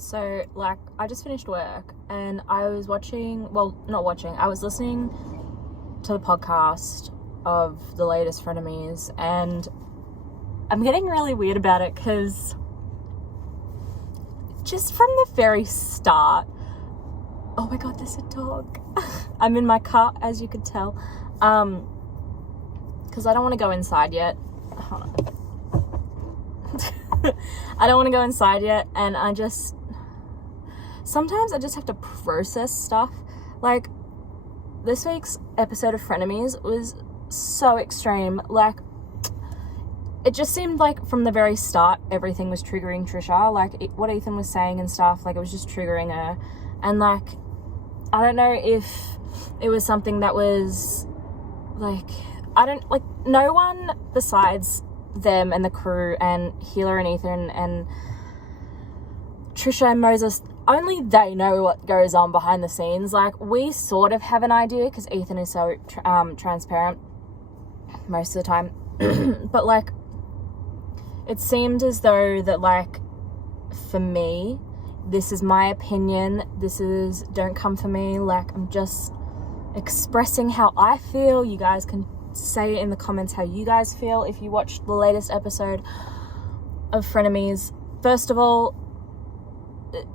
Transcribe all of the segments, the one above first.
So, like, I just finished work and I was I was listening to the podcast of the latest Frenemies, and I'm getting really weird about it because just from the very start, oh my god, there's a dog. I'm in my car, as you could tell, because I don't want to go inside yet. Hold on. I don't want to go inside yet, and sometimes I just have to process stuff. Like, this week's episode of Frenemies was so extreme. Like, it just seemed like from the very start, everything was triggering Trisha. Like, what Ethan was saying and stuff, like, it was just triggering her. And, like, I don't know if it was something that was, like, no one besides them and the crew and Healer and Ethan and Trisha and Moses, only they know what goes on behind the scenes. Like, we sort of have an idea because Ethan is so transparent most of the time. But, like, it seemed as though that, like, for me, this is my opinion. Don't come for me. Like, I'm just expressing how I feel. You guys can say in the comments how you guys feel if you watched the latest episode of Frenemies. First of all, it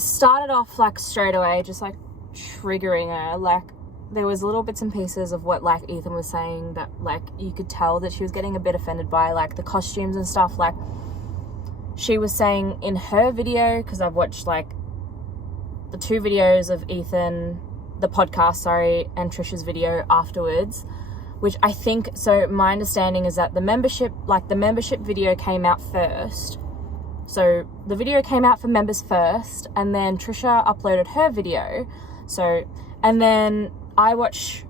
started off, like, straight away just, like, triggering her. Like, there was little bits and pieces of what, like, Ethan was saying that, like, you could tell that she was getting a bit offended by, like, the costumes and stuff. Like, she was saying in her video, because I've watched, like, the two videos of Ethan, the podcast, and Trisha's video afterwards, which I think, so my understanding is that the membership video came out first. So the video came out for members first, and then Trisha uploaded her video. So, and then I watched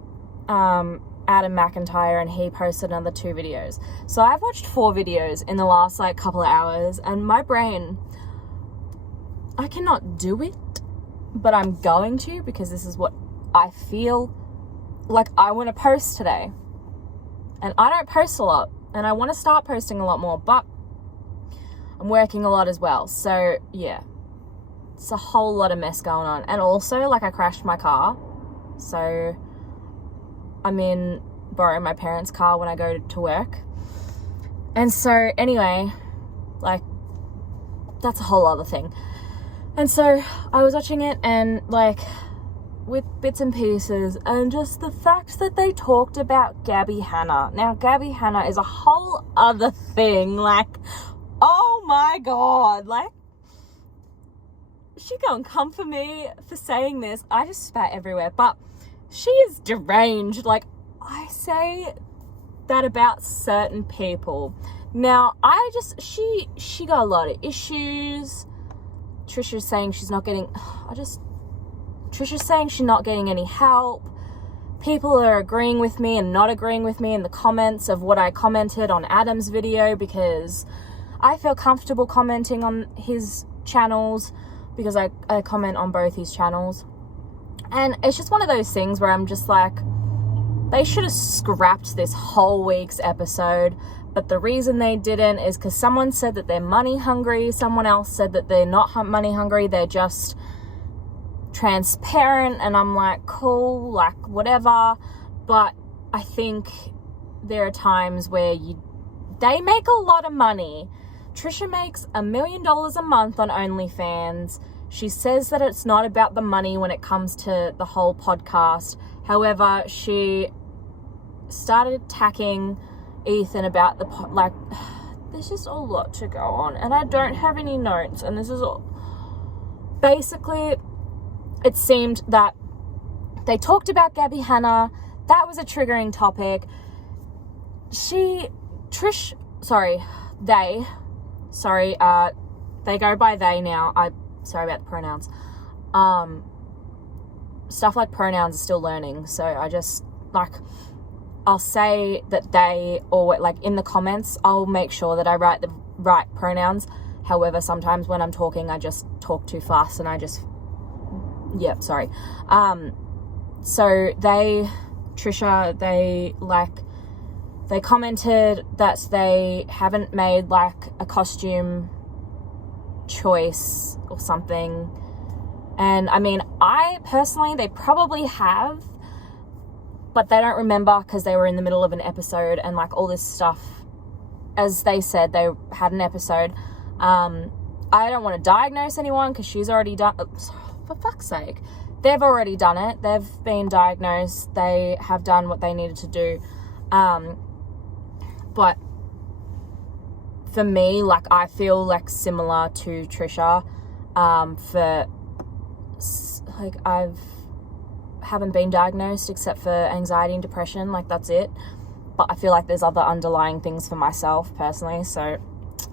Adam McIntyre, and he posted another 2 videos. So I've watched 4 videos in the last, like, couple of hours, and my brain, I cannot do it, but I'm going to, because this is what I feel like I want to post today. And I don't post a lot, and I want to start posting a lot more, but I'm working a lot as well. So, yeah, it's a whole lot of mess going on. And also, like, I crashed my car. So, I'm borrowing my parents' car when I go to work. And so, anyway, like, that's a whole other thing. And so, I was watching it, and, like, with bits and pieces, and just the fact that they talked about Gabby Hanna. Now, Gabby Hanna is a whole other thing. Like, oh my god, like, she gonna come for me for saying this. I just spat everywhere, but she is deranged. Like, I say that about certain people. Now, she got a lot of issues. Trisha's saying she's not getting any help. People are agreeing with me and not agreeing with me in the comments of what I commented on Adam's video, because I feel comfortable commenting on his channels because I comment on both his channels. And it's just one of those things where I'm just like, they should have scrapped this whole week's episode. But the reason they didn't is because someone said that they're money hungry. Someone else said that they're not money hungry. They're just transparent. And I'm like, cool, like, whatever. But I think there are times where they make a lot of money. Trisha makes $1 million a month on OnlyFans. She says that it's not about the money when it comes to the whole podcast. However, she started attacking Ethan about there's just a lot to go on, and I don't have any notes, and this is all. Basically, it seemed that they talked about Gabby Hanna. That was a triggering topic. They go by they now. Sorry about the pronouns. Stuff like pronouns are still learning, so I just, like, I'll say that they, or, like, in the comments, I'll make sure that I write the right pronouns. However, sometimes when I'm talking, I just talk too fast and sorry. So Trisha, they commented that they haven't made, like, a costume choice or something. And I mean, I personally, they probably have, but they don't remember because they were in the middle of an episode and like all this stuff. As they said, they had an episode. I don't want to diagnose anyone because she's already done, for fuck's sake. They've already done it. They've been diagnosed. They have done what they needed to do. But for me, like, I feel like similar to Trisha. For like, haven't been diagnosed except for anxiety and depression. Like, that's it. But I feel like there's other underlying things for myself personally. So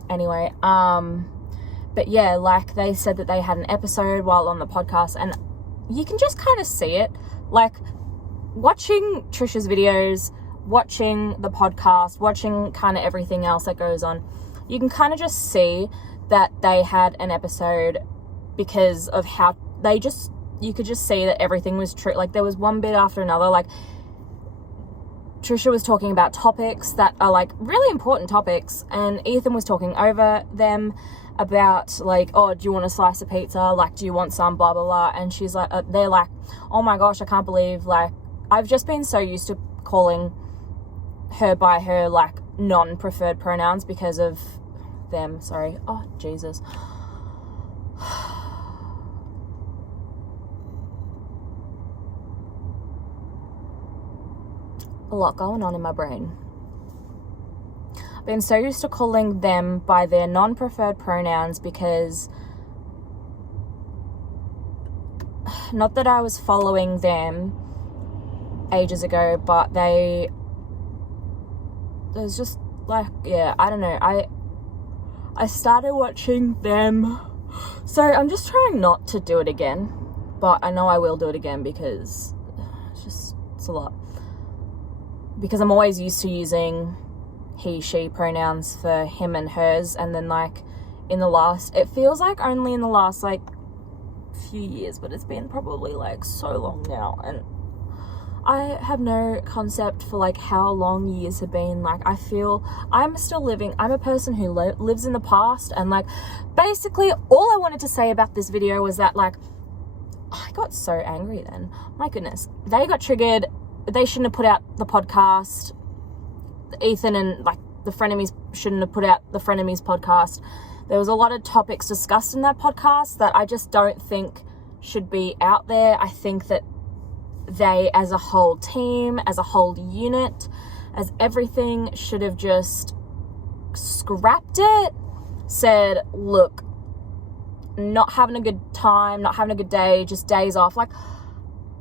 anyway, but yeah, like, they said that they had an episode while on the podcast, and you can just kind of see it. Like, watching Trisha's videos, watching the podcast, watching kind of everything else that goes on, you can kind of just see that they had an episode because of how you could just see that everything was true. Like, there was one bit after another. Like, Trisha was talking about topics that are like really important topics, and Ethan was talking over them about like, oh, do you want a slice of pizza? Like, do you want some, blah, blah, blah. And she's like, they're like, oh my gosh, I can't believe, like, I've just been so used to calling her by her like non-preferred pronouns because of them. Sorry. Oh, Jesus. A lot going on in my brain. I've been so used to calling them by their non-preferred pronouns because, not that I was following them ages ago, but there's just like, yeah, I don't know. I started watching them. So I'm just trying not to do it again, but I know I will do it again because it's a lot. Because I'm always used to using he, she pronouns for him and hers. And then like it feels like only in the last like few years, but it's been probably like so long now. And I have no concept for like how long years have been. Like, I feel I'm a person who lives in the past. And like, basically all I wanted to say about this video was that like, I got so angry then. My goodness. They got triggered. They shouldn't have put out the podcast. Ethan and like the Frenemies shouldn't have put out the Frenemies podcast. There was a lot of topics discussed in that podcast that I just don't think should be out there. I think that they, as a whole team, as a whole unit, as everything, should have just scrapped it, said, look, not having a good time, not having a good day, just days off. Like,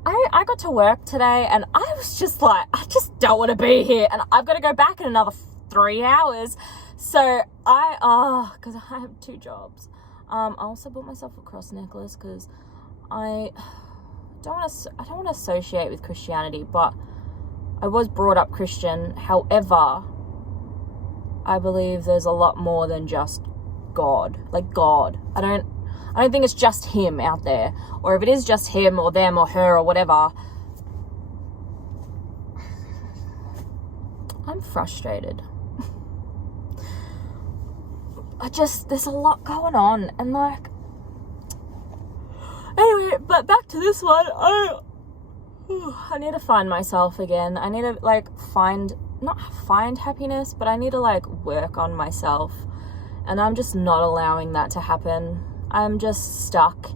I got to work today and I was just like, I just don't want to be here, and I've got to go back in another 3 hours. So because I have 2 jobs. I also bought myself a cross necklace because I don't want to associate with Christianity, but I was brought up Christian. However, I believe there's a lot more than just God. Like, God. I don't think it's just him out there. Or if it is just him or them or her or whatever, I'm frustrated. There's a lot going on. And like, anyway, but back to this one. I need to find myself again. I need to like not find happiness, but I need to like work on myself. And I'm just not allowing that to happen. I'm just stuck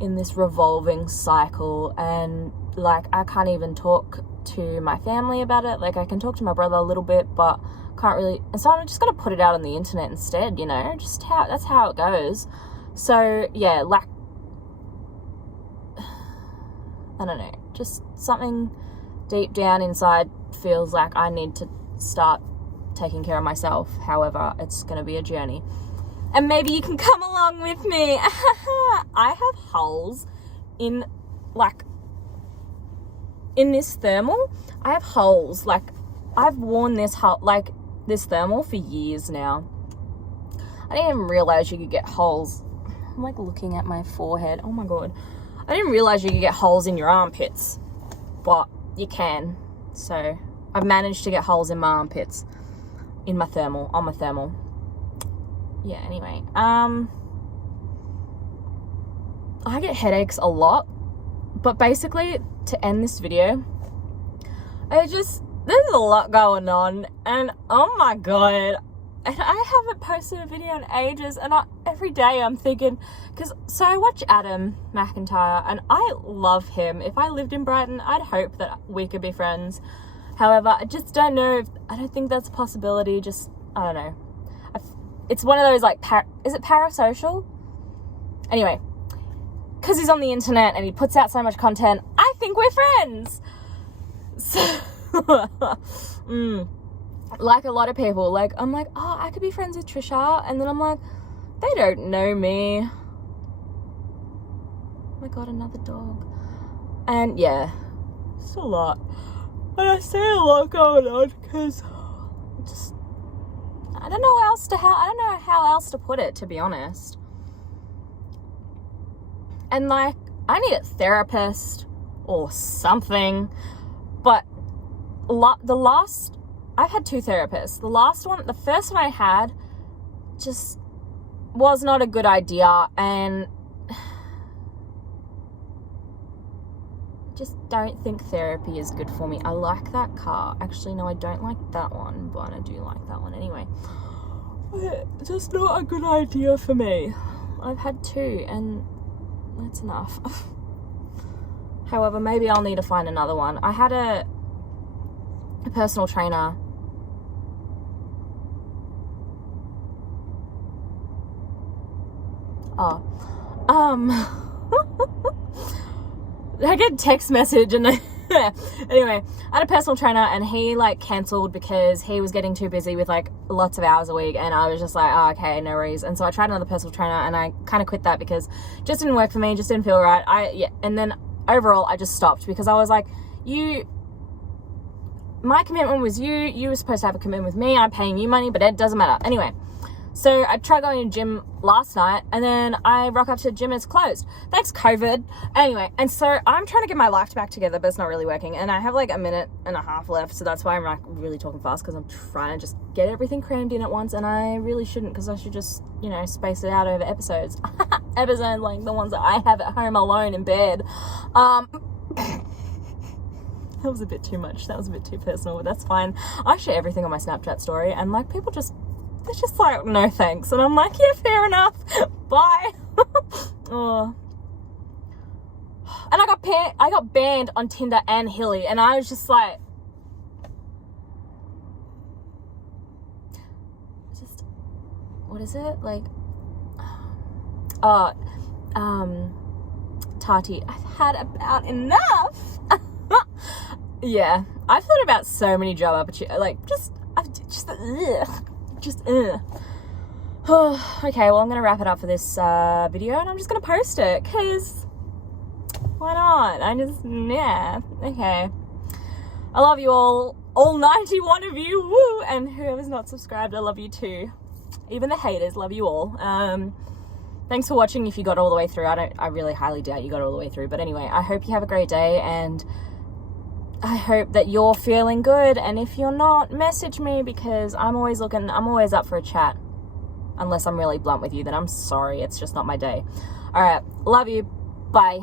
in this revolving cycle, and like, I can't even talk to my family about it. Like, I can talk to my brother a little bit, but can't really, and so I'm just gonna put it out on the internet instead, you know, that's how it goes. So yeah, like, I don't know, just something deep down inside feels like I need to start taking care of myself. However, it's gonna be a journey. And maybe you can come along with me. I have holes in this thermal. I have holes. Like, I've worn this thermal for years now. I didn't even realize you could get holes. I'm like looking at my forehead. Oh my God. I didn't realize you could get holes in your armpits, but you can. So I've managed to get holes in my armpits on my thermal. Yeah, anyway. I get headaches a lot, but basically, to end this video, there's a lot going on, and oh my god, and I haven't posted a video in ages, and every day I'm thinking, so I watch Adam McIntyre, and I love him. If I lived in Brighton, I'd hope that we could be friends. However, I just don't know I don't think that's a possibility. I don't know. It's one of those, like, is it parasocial? Anyway, because he's on the internet and he puts out so much content, I think we're friends. So, like a lot of people, like, I'm like, oh, I could be friends with Trisha, and then I'm like, they don't know me. Oh my god, another dog. And yeah, it's a lot. And I see a lot going on, because I don't know how else to put it, to be honest. And like, I need a therapist or something, but I've had 2 therapists. The first one I had just was not a good idea, and just don't think therapy is good for me. I like that car. Actually, no, I don't like that one, but I do like that one anyway. It's just not a good idea for me. I've had 2, and that's enough. However, maybe I'll need to find another one. I had a personal trainer. I get a text message, and anyway, I had a personal trainer, and he like cancelled because he was getting too busy with like lots of hours a week, and I was just like, oh, okay, no worries. And so I tried another personal trainer, and I kind of quit that because it just didn't work for me, just didn't feel right. And then overall I just stopped, because I was like, my commitment was you were supposed to have a commitment with me, I'm paying you money, but it doesn't matter. Anyway, so I tried going to the gym last night, and then I rock up to the gym and it's closed. Thanks, COVID. Anyway, and so I'm trying to get my life back together, but it's not really working. And I have like a minute and a half left, so that's why I'm like really talking fast, because I'm trying to just get everything crammed in at once, and I really shouldn't, because I should just, space it out over episodes. Episodes like the ones that I have at home alone in bed. That was a bit too much. That was a bit too personal, but that's fine. I share everything on my Snapchat story, and like people they're just like, no thanks. And I'm like, yeah, fair enough. Bye. Oh. And I got banned on Tinder and Hilly, and I was just like, what is it? Like, Tati, I've had about enough. Yeah, I've thought about so many job opportunities, like, okay, well, I'm going to wrap it up for this video, and I'm just going to post it, because why not? Okay. I love you all 91 of you, woo, and whoever's not subscribed, I love you too. Even the haters, love you all. Thanks for watching if you got all the way through. I really highly doubt you got all the way through, but anyway, I hope you have a great day, and I hope that you're feeling good, and if you're not, message me, because I'm always up for a chat. Unless I'm really blunt with you, then I'm sorry, it's just not my day. Alright, love you, bye.